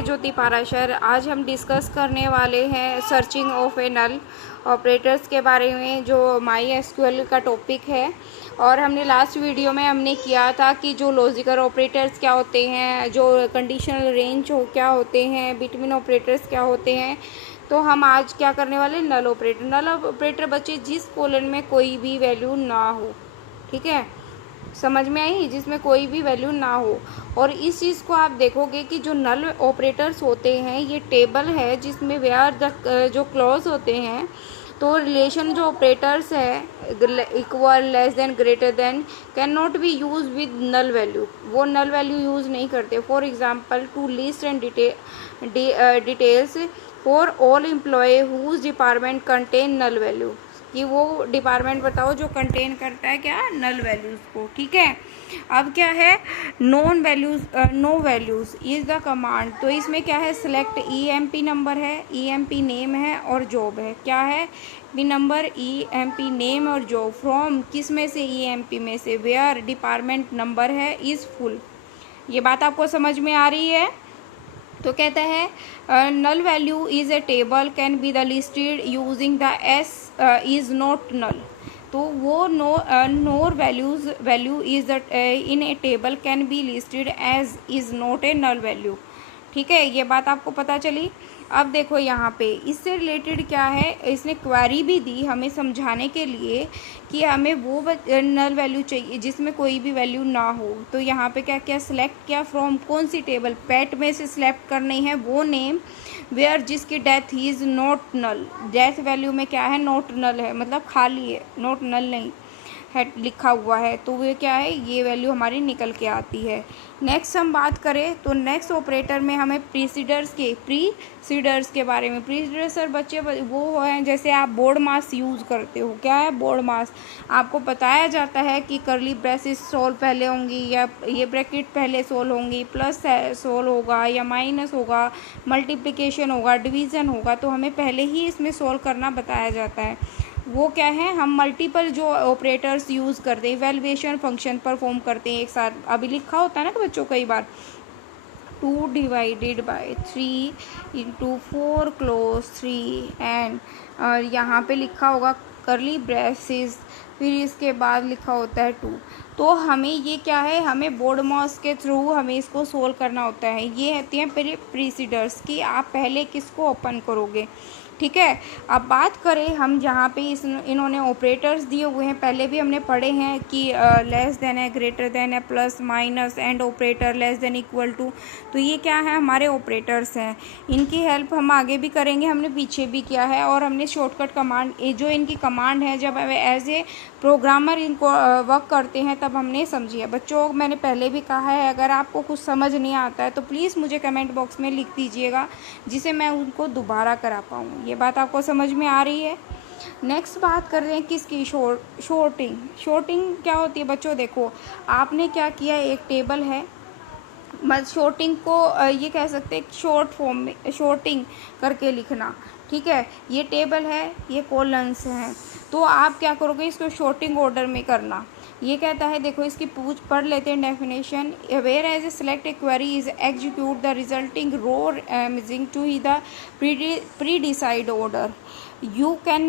मैं ज्योति पाराशर। आज हम डिस्कस करने वाले हैं searching of a null operators के बारे में, जो माई एसक्यूएल का टॉपिक है। और हमने लास्ट वीडियो में हमने किया था कि जो लॉजिकल ऑपरेटर्स क्या होते हैं, जो कंडीशनल रेंज हो क्या होते हैं, बिटवीन ऑपरेटर्स क्या होते हैं। तो हम आज क्या करने वाले, नल ऑपरेटर। नल ऑपरेटर बच्चे जिस कोलन में कोई भी वैल्यू ना हो, ठीक है, समझ में आई, जिसमें कोई भी वैल्यू ना हो। और इस चीज़ को आप देखोगे कि जो नल ऑपरेटर्स होते हैं ये टेबल है जिसमें वेयर द जो क्लॉज होते हैं, तो रिलेशन जो ऑपरेटर्स है equal, less than, greater than can not be use with null value, वो नल वैल्यू यूज़ नहीं करते। For example, to list and details for all employee whose department contain null value, कि वो department बताओ जो contain करता है क्या, नल वैल्यूज़ को, ठीक है। अब क्या है, non values, no values is the command. तो इसमें क्या है, सिलेक्ट ईएमपी नंबर है, ईएमपी नेम है और जॉब है। क्या है, बी नंबर, ईएमपी नेम और जॉब, फ्रॉम किस में से, ईएमपी में से, वेयर डिपार्टमेंट नंबर है, इज फुल। ये बात आपको समझ में आ रही है। तो कहता है null value is a table can be the listed using the is is not null. तो वो null value is the in a table can be listed as is not a null value, ठीक है। ये बात आपको पता चली। अब देखो यहाँ पे इससे रिलेटेड क्या है, इसने क्वेरी भी दी हमें समझाने के लिए कि हमें वो नल वैल्यू चाहिए जिसमें कोई भी वैल्यू ना हो। तो यहाँ पे क्या क्या सिलेक्ट किया, फ्रॉम कौन सी टेबल, पेट में से सिलेक्ट करनी है वो नेम वेयर जिसकी death is not null. Death value में क्या है, नॉट नल है, मतलब खाली है, नॉट नल नहीं है लिखा हुआ है, तो वो क्या है, ये वैल्यू हमारी निकल के आती है। नेक्स्ट हम बात करें तो नेक्स्ट ऑपरेटर में हमें प्रीसीडर्स के बारे में। प्रीसीडर्स सर बच्चे वो हैं जैसे आप बोर्ड मास यूज़ करते हो। क्या है, बोर्ड मास। आपको बताया जाता है कि करली ब्रेसेस सोल पहले होंगी या ये ब्रैकेट पहले सोल होंगी, प्लस सोल होगा या माइनस होगा, मल्टीप्लिकेशन होगा, डिवीज़न होगा, तो हमें पहले ही इसमें सोल्व करना बताया जाता है। वो क्या है, हम मल्टीपल जो ऑपरेटर्स यूज़ करते हैं, इवैल्यूएशन फंक्शन परफॉर्म करते हैं एक साथ। अभी लिखा होता है ना कि बच्चों कई बार 2 divided by 3 into 4 close 3 and, और यहाँ पे लिखा होगा करली ब्रेसेस, फिर इसके बाद लिखा होता है 2। तो हमें ये क्या है, हमें बोर्ड मास के थ्रू हमें इसको सोल्व करना होता है। ये होती हैं प्रीसीडर्स की, आप पहले किसको ओपन करोगे, ठीक है। अब बात करें हम जहाँ पे इन्होंने ऑपरेटर्स दिए हुए हैं, पहले भी हमने पढ़े हैं कि लेस देन है, ग्रेटर देन है, plus minus, and operator, less than, equal to. तो ये क्या है, हमारे ऑपरेटर्स हैं। इनकी हेल्प हम आगे भी करेंगे, हमने पीछे भी किया है। और हमने शॉर्टकट कमांड, जो इनकी कमांड है, जब एज ए प्रोग्रामर इनको वर्क करते हैं तब हमने समझी है। बच्चों मैंने पहले भी कहा है, अगर आपको कुछ समझ नहीं आता है तो प्लीज़ मुझे कमेंट बॉक्स में लिख दीजिएगा, जिसे मैं उनको दोबारा करा पाऊँ। ये बात आपको समझ में आ रही है। नेक्स्ट बात कर रहे हैं किसकी, शॉर्टिंग। शॉर्टिंग क्या होती है बच्चों, देखो आपने क्या किया, एक टेबल है, शॉर्टिंग को ये कह सकते हैं शॉर्ट फॉर्म में शॉर्टिंग करके लिखना, ठीक है। ये टेबल है, ये कॉलम्स हैं, तो आप क्या करोगे, इसको शॉर्टिंग ऑर्डर में करना। ये कहता है, देखो इसकी पूछ पढ़ लेते हैं definition. Where as a select a query is execute the resulting row missing to he the pre decide order, you can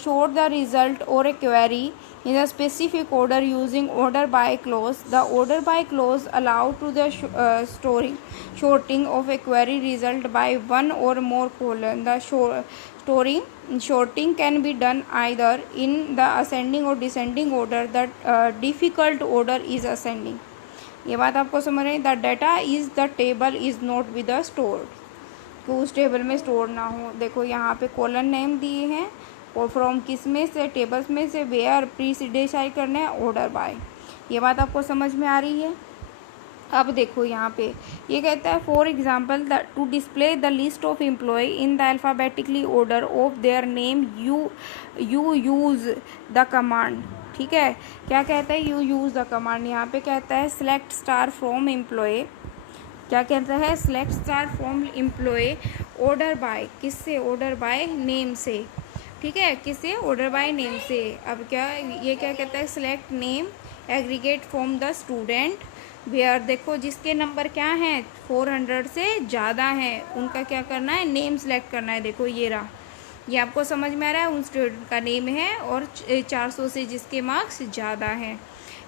sort the result or a query in a specific order using order by clause. The order by clause allow to the sorting of a query result by one or more column. The sorting can be done either in the ascending or descending order. The difficult order is ascending. ये बात आपको समझ रहे हैं। The data is the table is not with the stored, तो उस table में store ना हो। देखो यहाँ पे कॉलम नेम दिए हैं और फ्रॉम किस में से, टेबल्स में से, वेयर प्री डिसाइड करना है, ऑर्डर बाय। ये बात आपको समझ में आ रही है। अब देखो यहाँ पे ये कहता है, for example to display the list of employee in the alphabetically order of their name you use the command, ठीक है। क्या कहता है, यू यूज़ द कमांड। यहाँ पे कहता है सिलेक्ट स्टार फ्रॉम एम्प्लॉय, क्या कहता है, select star from employ order by, किससे, ऑर्डर बाय नेम से, ठीक है, किससे, ऑर्डर बाय नेम से। अब क्या ये क्या कहता है, select name aggregate from the student where देखो जिसके नंबर क्या हैं 400 से ज़्यादा हैं उनका क्या करना है, नेम सेलेक्ट करना है। देखो ये रहा, ये आपको समझ में आ रहा है, उन स्टूडेंट का नेम है और 400 से जिसके मार्क्स ज़्यादा हैं।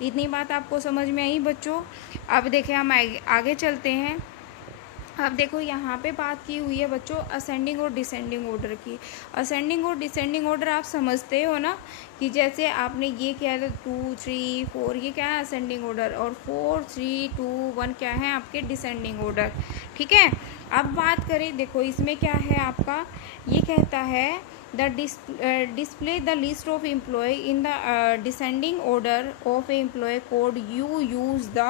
इतनी बात आपको समझ में आई बच्चों। अब देखें हम आगे चलते हैं। अब देखो यहाँ पे बात की हुई है बच्चों असेंडिंग और डिसेंडिंग ऑर्डर की। असेंडिंग और डिसेंडिंग ऑर्डर आप समझते हो ना, कि जैसे आपने ये किया था 2 3 4, ये क्या है असेंडिंग ऑर्डर, और 4 3 2 1 क्या है आपके डिसेंडिंग ऑर्डर। ठीक है, अब बात करें, देखो इसमें क्या है आपका, ये कहता है the display the list of employee in the descending order of employee code you use the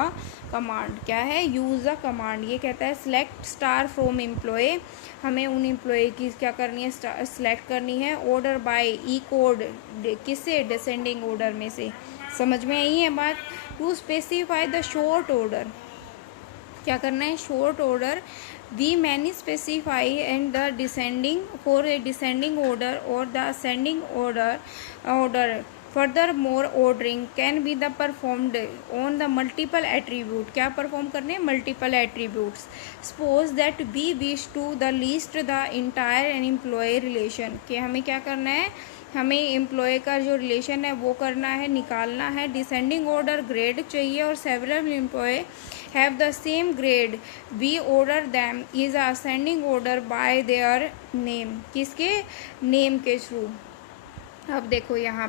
command। क्या है, use the command। ये कहता है select star from employee, हमें उन employee की क्या करनी है, select करनी है। order by e code, किससे, descending order में से। समझ में आई है बात। to specify the short order, क्या करना है, sort order. We many specify and the descending for a descending order और the ascending order further more ordering can be the performed on the multiple attribute. क्या perform करने हैं, multiple attributes. Suppose that we wish to the list the entire and employ relation, कि हमें क्या करना है, हमें एम्प्लॉय का जो रिलेशन है वो करना है, निकालना है। डिसेंडिंग ऑर्डर ग्रेड चाहिए और several employee have the same grade, we order them is ascending order by their name, किसके, नेम के थ्रू। अब देखो यहाँ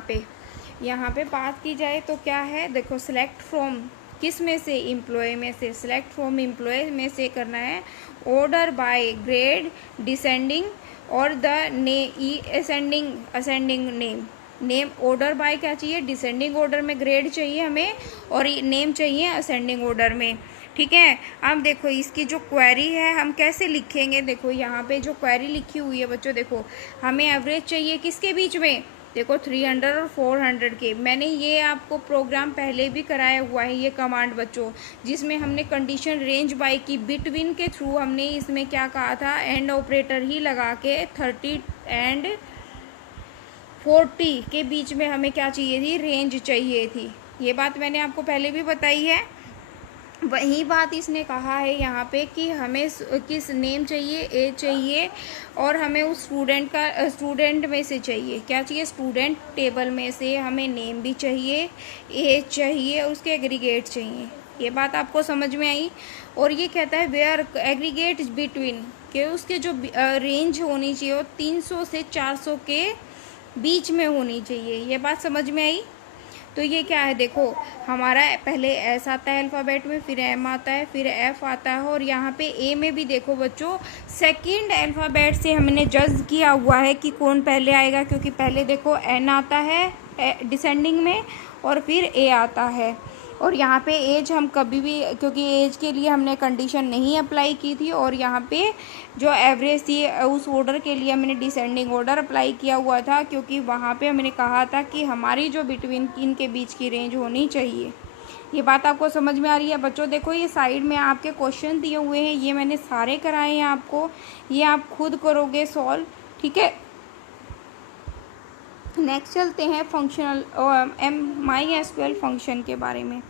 पे बात की जाए तो क्या है, देखो सिलेक्ट फ्रॉम, किस में से, एम्प्लॉय में से। सिलेक्ट फ्रॉम एम्प्लॉय में से करना है। ऑर्डर बाय ग्रेड डिसेंडिंग और the ascending name. Order by क्या चाहिए, डिसेंडिंग ऑर्डर में ग्रेड चाहिए हमें, और नेम चाहिए असेंडिंग ऑर्डर में। ठीक है, अब देखो इसकी जो क्वेरी है हम कैसे लिखेंगे। देखो यहाँ पे जो क्वेरी लिखी हुई है बच्चों, देखो हमें एवरेज चाहिए किसके बीच में, देखो 300 और 400 के। मैंने ये आपको प्रोग्राम पहले भी कराया हुआ है, ये कमांड बच्चों, जिसमें हमने कंडीशन रेंज बाय की, बिटवीन के थ्रू हमने इसमें क्या कहा था, एंड ऑपरेटर ही लगा के 30 एंड 40 के बीच में हमें क्या चाहिए थी, रेंज चाहिए थी। ये बात मैंने आपको पहले भी बताई है। वही बात इसने कहा है यहाँ पे कि हमें किस नेम चाहिए, एज चाहिए, और हमें उस स्टूडेंट में से चाहिए, क्या चाहिए, स्टूडेंट टेबल में से हमें नेम भी चाहिए, एज चाहिए, उसके एग्रीगेट चाहिए। ये बात आपको समझ में आई। और ये कहता है वेयर एग्रीगेट बिटवीन, कि उसके जो रेंज होनी चाहिए वो 300 से 400 के बीच में होनी चाहिए। ये बात समझ में आई। तो ये क्या है, देखो हमारा पहले एस आता है अल्फ़ाबेट में, फिर एम आता है, फिर एफ आता है, और यहाँ पे ए में भी देखो बच्चों सेकंड अल्फ़ाबेट से हमने जज किया हुआ है कि कौन पहले आएगा, क्योंकि पहले देखो एन आता है डिसेंडिंग में और फिर ए आता है। और यहाँ पे एज हम कभी भी, क्योंकि एज के लिए हमने कंडीशन नहीं अप्लाई की थी, और यहाँ पे जो एवरेज थी उस ऑर्डर के लिए हमने डिसेंडिंग ऑर्डर अप्लाई किया हुआ था, क्योंकि वहाँ पे हमने कहा था कि हमारी जो बिटवीन इनके बीच की रेंज होनी चाहिए। ये बात आपको समझ में आ रही है बच्चों। देखो ये साइड में आपके क्वेश्चन दिए हुए हैं, ये मैंने सारे कराए हैं आपको, ये आप खुद करोगे सॉल्व। ठीक है, नेक्स्ट चलते हैं फंक्शनल MySQL फंक्शन के बारे में।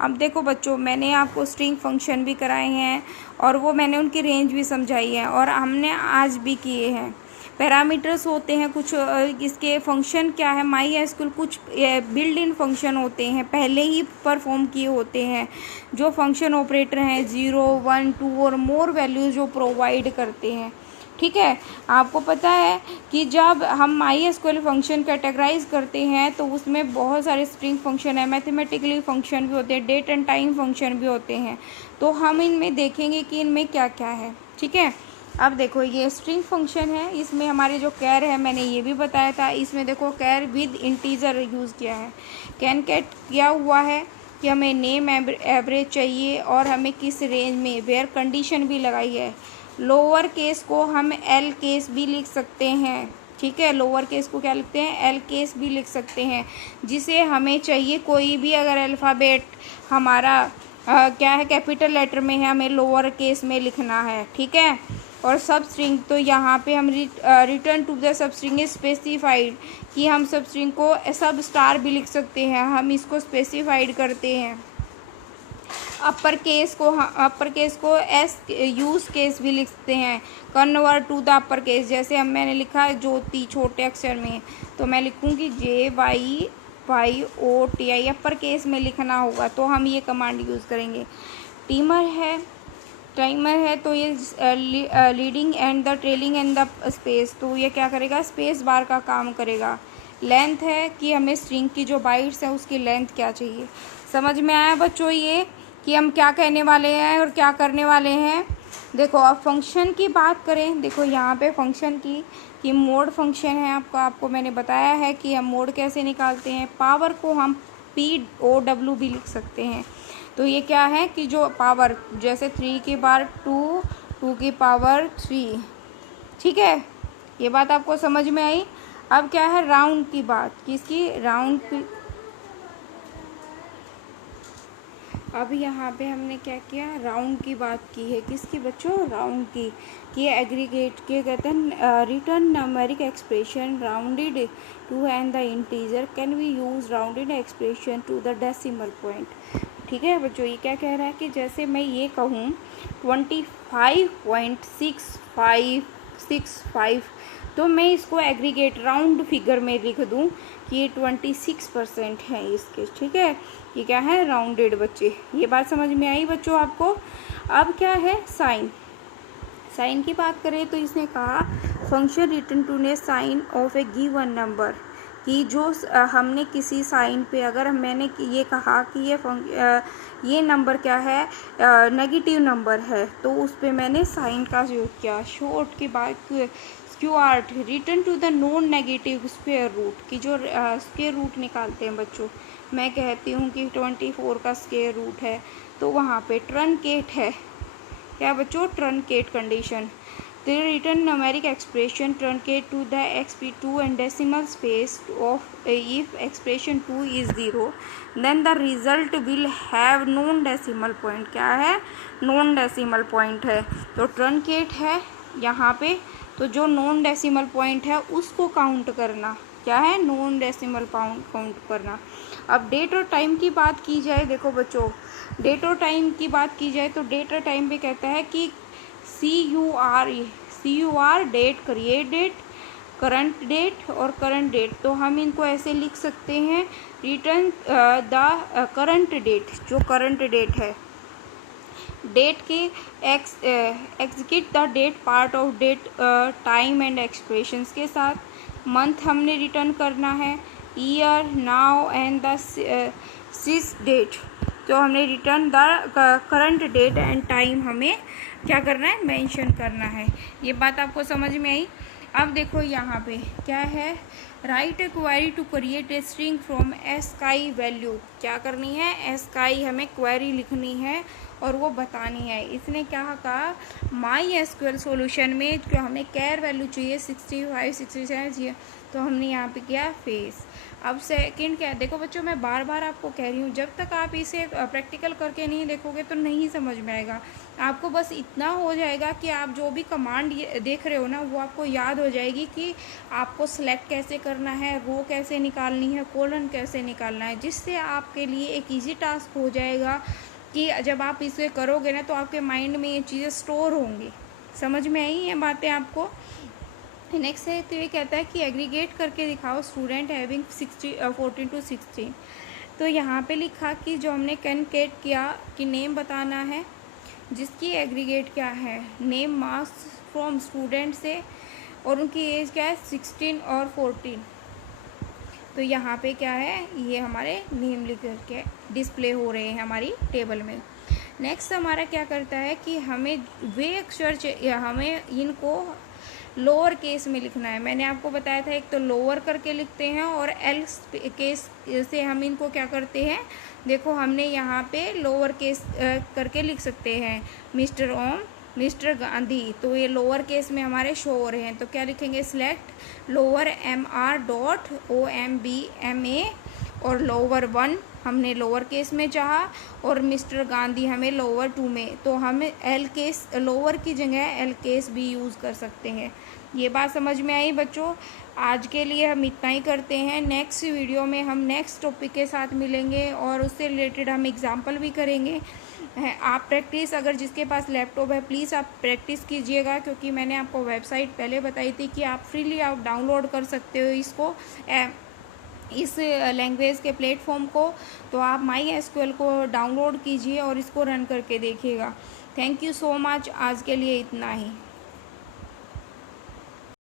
अब देखो बच्चों मैंने आपको स्ट्रिंग फंक्शन भी कराए हैं, और वो मैंने उनकी रेंज भी समझाई है, और हमने आज भी किए हैं। पैरामीटर्स होते हैं कुछ, इसके फंक्शन क्या है, MySQL कुछ बिल्ड इन फंक्शन होते हैं, पहले ही परफॉर्म किए होते हैं, जो फंक्शन ऑपरेटर हैं 0 1 2 और मोर वैल्यूज़ जो प्रोवाइड करते हैं। ठीक है, आपको पता है कि जब हम MySQL फंक्शन कैटेगराइज करते हैं तो उसमें बहुत सारे स्ट्रिंग फंक्शन है, मैथमेटिकली फंक्शन भी होते हैं, डेट एंड टाइम फंक्शन भी होते हैं। तो हम इनमें देखेंगे कि इनमें क्या क्या है। ठीक है, अब देखो ये स्ट्रिंग फंक्शन है, इसमें हमारे जो कैर है मैंने ये भी बताया था, इसमें देखो कैर विद इंटीजर यूज़ किया है, कैन कैट किया हुआ है कि हमें नेम एवरेज चाहिए, और हमें किस रेंज में, वेयर कंडीशन भी लगाई है। लोअर केस को हम एल केस भी लिख सकते हैं। ठीक है, लोअर केस को क्या लिखते हैं, एल केस भी लिख सकते हैं, जिसे हमें चाहिए कोई भी अगर अल्फ़ाबेट हमारा क्या है कैपिटल लेटर में है, हमें लोअर केस में लिखना है। ठीक है, और सब स्ट्रिंग, तो यहाँ पे हम return to the substring is specified, कि हम सब स्ट्रिंग को सब स्टार भी लिख सकते हैं, हम इसको स्पेसिफाइड करते हैं। अपर केस को एस यूज केस भी लिखते हैं, convert to the upper case. जैसे हम मैंने लिखा है ज्योति छोटे अक्षर में, तो मैं लिखूंगी JYYOTI, अपर केस में लिखना होगा, तो हम ये कमांड यूज़ करेंगे। टाइमर है तो ये leading and the trailing and the space, तो ये क्या करेगा, स्पेस बार का काम करेगा। लेंथ है कि हमें स्ट्रिंग की जो बाइट्स है उसकी लेंथ क्या चाहिए। समझ में आया बच्चों ये कि हम क्या कहने वाले हैं और क्या करने वाले हैं। देखो अब फंक्शन की बात करें, देखो यहाँ पे फंक्शन की मोड फंक्शन है आपको मैंने बताया है कि हम मोड कैसे निकालते हैं। पावर को हम POW भी लिख सकते हैं। तो ये क्या है कि जो पावर, जैसे 3 की पावर 2, 2 की पावर 3, ठीक है, ये बात आपको समझ में आई। अब क्या है राउंड की बात, किसकी, राउंड की। अब यहाँ पे हमने क्या किया, राउंड की बात की है, किसकी बच्चों, राउंड की। कि एग्रीगेट के कहते हैं return numeric expression rounded to and the integer can be use rounded expression to the decimal point. ठीक है बच्चों, ये क्या कह रहा है कि जैसे मैं ये कहूँ 25.6565, तो मैं इसको एग्रीगेट राउंड फिगर में लिख दूं कि ये 26% है इसके। ठीक है, ये क्या है, राउंडेड बच्चे। ये बात समझ में आई बच्चों आपको। अब क्या है साइन की बात करें तो इसने कहा फंक्शन रिटर्न टू ने sign of a given number, कि जो हमने किसी साइन पे, अगर मैंने ये कहा कि ये नंबर क्या है, नेगेटिव नंबर है, तो उस पे मैंने साइन का यूज़ किया। शॉर्ट की बात QR return to the non negative square root, की जो स्क्वायर रूट निकालते हैं बच्चों। मैं कहती हूँ कि 24 का स्क्वायर रूट है, तो वहाँ पे ट्रनकेट है, क्या बच्चों, ट्रनकेट कंडीशन। तो return numeric expression truncate to the XP2 and decimal space of if expression 2 is 0 then the result will have non decimal point. क्या है, नॉन डेसिमल पॉइंट है, तो ट्रनकेट है यहाँ पे, तो जो नॉन डेसिमल पॉइंट है उसको काउंट करना। क्या है, नॉन डेसिमल काउंट करना। अब डेट और टाइम की बात की जाए, देखो बच्चों डेट और टाइम की बात की जाए तो डेट और टाइम पे कहता है कि CUR date, create date, current date और करंट डेट। तो हम इनको ऐसे लिख सकते हैं, रिटर्न द करंट डेट, जो करंट डेट है, डेट के execute the date part of date time and expressions के साथ। मंथ हमने रिटर्न करना है, year, now and the sys date, तो हमने return the current date and time हमें क्या करना है, मेंशन करना है। ये बात आपको समझ में आई। अब देखो यहाँ पे क्या है, write a query to create a string from ASCII value. क्या करनी है, ASCII हमें क्वेरी लिखनी है और वो बतानी है। इसने क्या कहा, MySQL सॉल्यूशन में जो हमें कैर वैल्यू चाहिए 65, 67, तो हमने यहाँ पे किया फेस। अब सेकंड क्या है, देखो बच्चों मैं बार बार आपको कह रही हूँ, जब तक आप इसे प्रैक्टिकल करके नहीं देखोगे तो नहीं समझ में आएगा। आपको बस इतना हो जाएगा कि आप जो भी कमांड देख रहे हो ना, वो आपको याद हो जाएगी कि आपको सेलेक्ट कैसे करना है, रो कैसे निकालनी है, कॉलन कैसे निकालना है, जिससे आपके लिए एक ईजी टास्क हो जाएगा कि जब आप इसे करोगे ना तो आपके माइंड में ये चीज़ें स्टोर होंगी। समझ में आई ये बातें आपको। नेक्स्ट है, तो ये कहता है कि एग्रीगेट करके दिखाओ स्टूडेंट हैविंग 14 to 16। तो यहाँ पे लिखा कि जो हमने कॉन्केट किया कि नेम बताना है, जिसकी एग्रीगेट क्या है, नेम मार्क्स फ्रॉम स्टूडेंट से, और उनकी एज क्या है 16 और 14। तो यहाँ पे क्या है, ये हमारे नेम लिख करके डिस्प्ले हो रहे हैं हमारी टेबल में। नेक्स्ट हमारा क्या करता है कि हमें वे अक्षर, हमें इनको लोअर केस में लिखना है। मैंने आपको बताया था, एक तो लोअर करके लिखते हैं और एल केस से हम इनको क्या करते हैं, देखो हमने यहाँ पे लोअर केस करके लिख सकते हैं, मिस्टर ओम, मिस्टर गांधी, तो ये लोअर केस में हमारे शो हो रहे हैं। तो क्या लिखेंगे, सिलेक्ट लोअर MR.OMBMA, और लोअर 1 हमने लोअर केस में चाहा, और मिस्टर गांधी हमें लोअर 2 में, तो हम एल केस लोअर की जगह एल केस भी यूज़ कर सकते हैं। ये बात समझ में आई बच्चों। आज के लिए हम इतना ही करते हैं। नेक्स्ट वीडियो में हम नेक्स्ट टॉपिक के साथ मिलेंगे और उससे रिलेटेड हम एग्जाम्पल भी करेंगे। है। आप प्रैक्टिस, अगर जिसके पास लैपटॉप है प्लीज़ आप प्रैक्टिस कीजिएगा, क्योंकि मैंने आपको वेबसाइट पहले बताई थी कि आप फ्रीली आप डाउनलोड कर सकते हो इसको, इस लैंग्वेज के प्लेटफॉर्म को। तो आप माई एसक्यूएल को डाउनलोड कीजिए और इसको रन करके देखिएगा। थैंक यू सो मच, आज के लिए इतना ही।